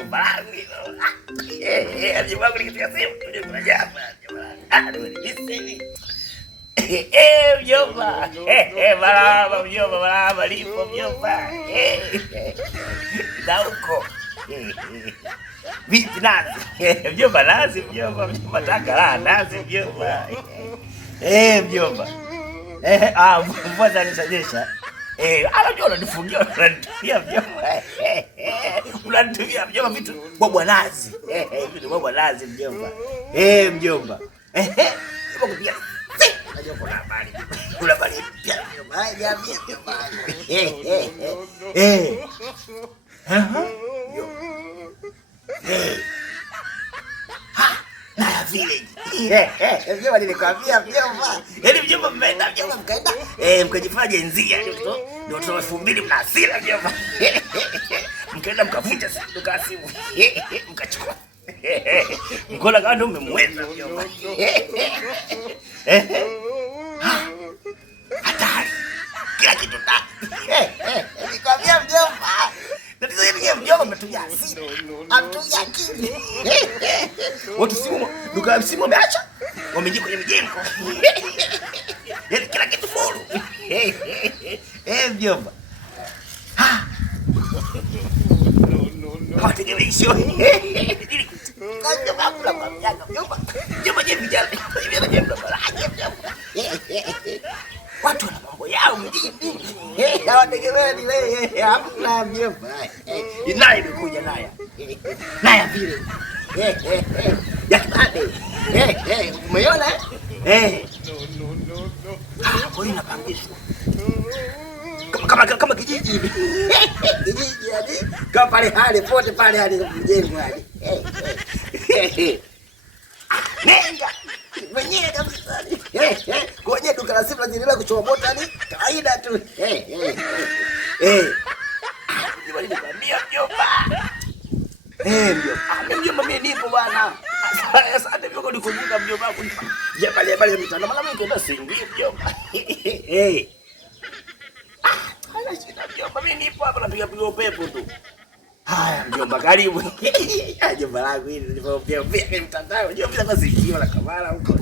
mjomba wangu hilo. Mjomba wangu nikipiga simu tuje kuna jamba mjomba. Mjomba. Marahaba mjomba, marahaba lipo mjomba. Na huko. Vipi nazi? Mjomba nazi mjomba, mjomba taka la nazi mjomba. Mjomba. Mvua zinanyesha. Anajua unanifungia unanitumia mjomba. Unanitumia mjomba vitu bwabwa nazi. Vitu bwabwa nazi mjomba. Mjomba. Sema kupia. Najua kuna habari. Kuna habari pia mjomba. Haya mjomba. Na village. Mjomba nilikwambia mjomba. Yaani mjomba mmeenda mjomba mkaenda mkajifanya nzia ndio tu 2000 mna hasira mjomba. Mkaenda mkavunja duka simu. Mkachukua. Mkola kama ndio mmemweza mjomba. Hatari. Kila kitu ndani. Nilikwambia mjomba. Tatizo hili mjomba mmetumia hasira. Amtumia akili. Watu simu duka simu wameacha. Wameingia kwenye mjengo. Yaani kila kitu bora. Mjomba. Hategemeishi. Mjomba kula kwa mjanga mjomba. Mjomba je vijana. Watu wana mambo yao mjini. Hawategemea ni wewe. Hamna mjomba. Naye imekuja naye. Naye vile. Ya kibade. Umeona? Kwa nini napangishwa? Kama kijiji hivi. Kijiji yani kama pale hali pote pale hali mjengo hali. Nenga. Mwenyewe kabisa. Kwenye duka la simu lazima kuchoma moto ni kawaida tu. Ni nikwambia mjomba. Mjomba mimi nipo bwana. Asante mjomba nikumbuka mjomba wako. Ya pale mitandao mara mimi kwenda singi mjomba. Hana shida mjomba mimi nipo hapa napiga upepo tu. Haya mjomba karibu. Mjomba langu hili nilipopia mtandao. Mjomba kama sikio la kamera huko.